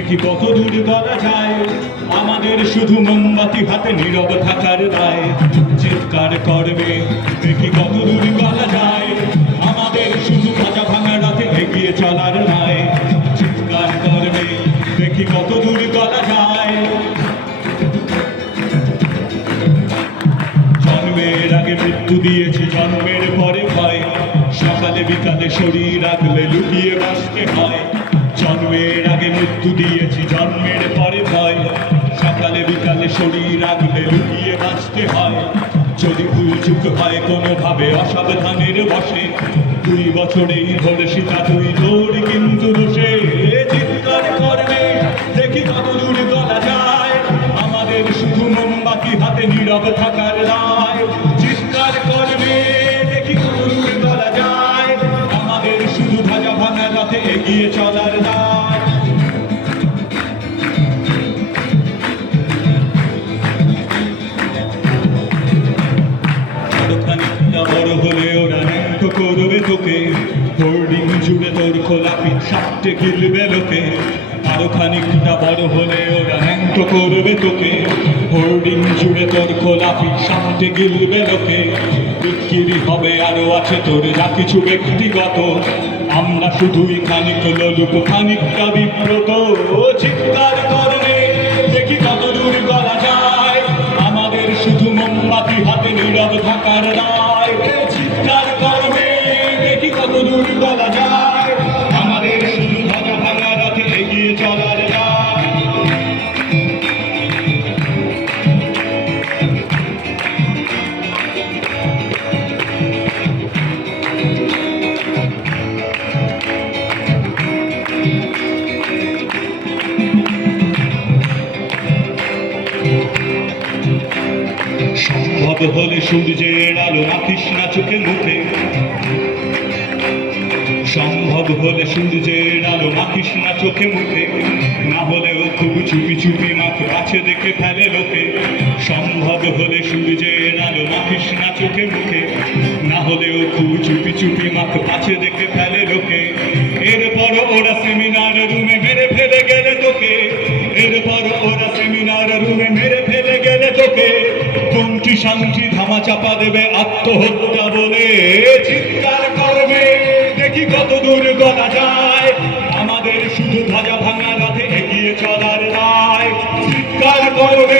দেখি কত দূর গলা যায়, আমাদের শুধু মোমবাতি হাতে নীরব থাকার দায়। চিৎকার করবে দেখি কত দূর গলা যায়, আমাদের শুধু ভাজা ভাঙা রাতে এগিয়ে চলার দায়। চিৎকার করবে দেখি কত দূর গলা যায়। জন্মের আগে মৃত্যু দিয়েছি, জন্মের পরে ভয়, সকালে বিকালে শরীর রাখলে লুকিয়ে বাঁচতে হয়। জন্মের আগে মৃত্যু দিয়েছি, জন্মের পরে ভয়, সকালে বিকালে শরীর রাখলে লুকিয়ে বাঁচতে হয়। যদি ভুল চুক হয় কোনোভাবে অসাবধানের বসে, 2 বছরেই ধরে সীতা তুই তোর কিন্তু দোষে। চিৎকার করবে দেখি কত দূর গলা যায়, আমাদের শুধু মোমবাতি হাতে নীরব থাকার দায়। চিৎকার করবে দেখি কত দূর গলা যায়, আমাদের শুধু ভাজা ভাঙা রাতে এগিয়ে চলার দায়। খানিকটা বড় হলে ওরা ন্যাংটো করবে তোকে, হোর্ডিং জুড়ে তোর খোলা পিঠ সাপটে গিলবে লোকে। আরো খানিকটা বড় হলে ওরা ন্যাংটো করবে তোকে, হোর্ডিং জুড়ে তোর খোলা পিঠ সাপটে গিলবে লোকে। বিক্রি হবে আরো আছে তোর যা কিছু ব্যক্তিগত, আমরা শুধুই খানিক লোলুপ খানিকটা বিব্রত। চিৎকার করবে দেখি কত দূর গলা যায়, আমাদের শুধু মোমবাতি হাতে নীরব থাকার দায়। চিৎকার করবে দেখি কত দূর গলা যায়, আমাদের শুধু ভাজা ভাঙা রাতে এগিয়ে চলার দায়। সম্ভব হলে সূর্যের আলো রাখিস না চোখে মুখে, সম্ভব হলে সূর্যের আলো মাখিস না চোখে মুখে, না হলেও খুব চুপি চুপি মাখ কাছে দেখে ফেলে লোকে। সম্ভব হলে সূর্যের আলো মাখিস না চোখে মুখে, না হলেও খুব চুপি চুপি মাখ কাছে দেখে ফেলে লোকে। এরপর ওরা সেমিনার রুমে মেরে ফেলে গেলে তোকে, এরপর ওরা সেমিনার রুমে মেরে ফেলে গেলে তোকে। কোনটি শান্তি ধামা চাপা দেবে আত্মহত্যা বলে। চিৎকার করবে দেখি কত দূর গলা যায়, আমাদের শুধু ভাজা ভাঙা রাতে এগিয়ে চলার দায়। চিৎকার করবে